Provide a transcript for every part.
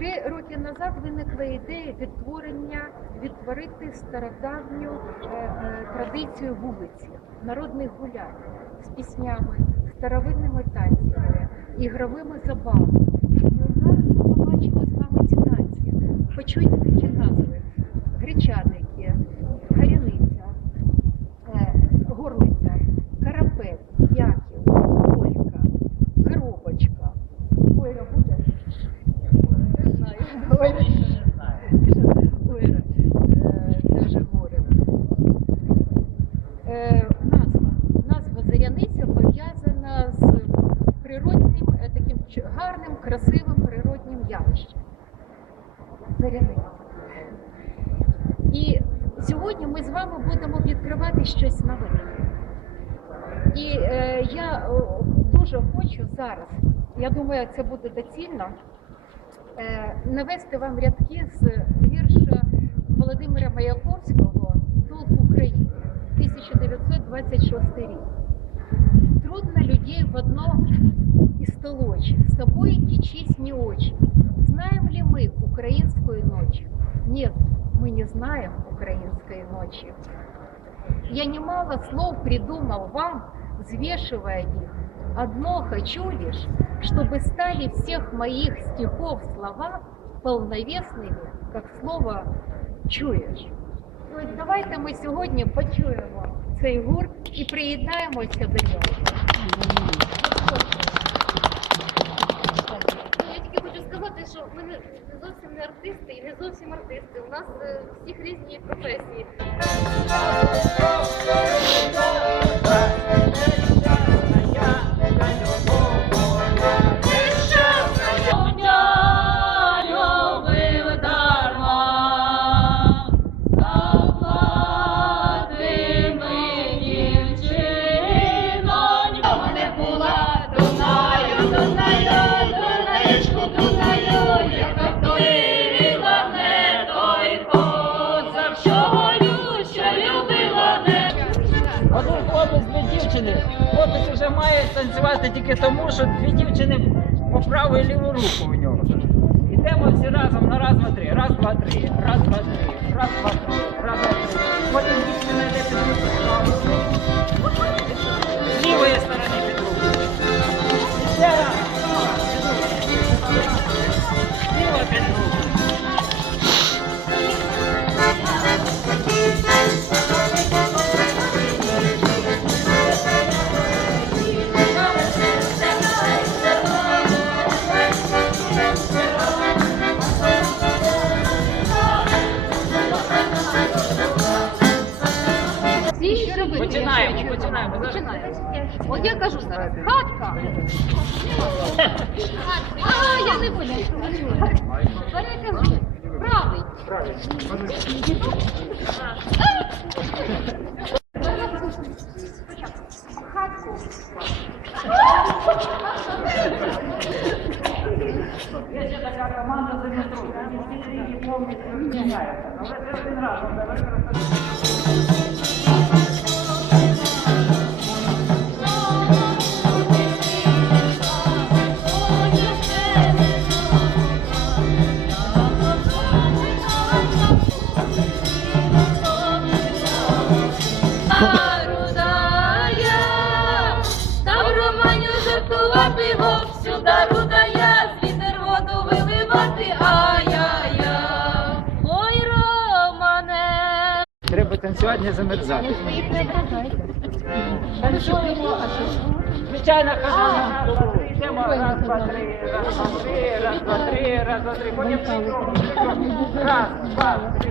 Три роки назад виникла ідея відтворення, відтворити стародавню е, е, традицію вулиці, народних гулянь з піснями, старовинними танцями, ігровими забавами. І зараз ми побачимо з вами ці танці. Почуйте ці назви: гречаники, Ой, це вже горе. Е, Назва. Заряниця пов'язана з природним, е, таким гарним, красивим природнім явищем. Заряниця. І сьогодні ми з вами будемо відкривати щось нове. І е, я дуже хочу зараз, я думаю, це буде доцільно, навести вам рядки з вірша Володимира Маяковського «Долг України» 1926 рік. Трудно людей в одно истолочь, с собой течись не очень. Знаем ли мы украинскую ночь? Нет, мы не знаем украинской ночи. Я немало слов придумал вам, взвешивая их. Одно хочу лишь, чтобы стали всех моих стихов слова полновесными, как слово чуєш. Ось давайте ми сьогодні почуємо цей гурт і приєднаємося до нього. Я тільки хочу сказати, що ми не не зовсім не артисти і не зовсім артисти. У нас е, всіх різні професії. Дівчини. Хлопець вже має танцювати тільки тому, що дві дівчини по праву і ліву руку у нього. Йдемо всі разом на раз, два, три. Раз, два, три. Раз, два, три. Раз, два, три. Раз, два, три. Потім дівчина йде під Починаємо, починаємо. Починаємо. От я кажу зараз, хатка. А, я не буду. Перекажу. Правий. Хатку. Є ще така команда Димитру. Там всі її повністю міняються. Але це один раз вовсю, да рудая, з вітер воду виливати, ай-яй-яй. Ой, Романе, Треба танцювати, не замерзати. Звичайно, кажу, раз, два, три, йдемо, раз, два, три, раз, два, три, раз, два, три, раз, два, три, потім. Раз, два, три.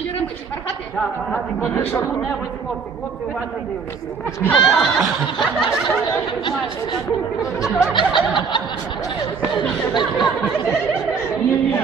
Ще робити, пархати? Так, хлопці, хлопці уважно дивляться. Ні, ні,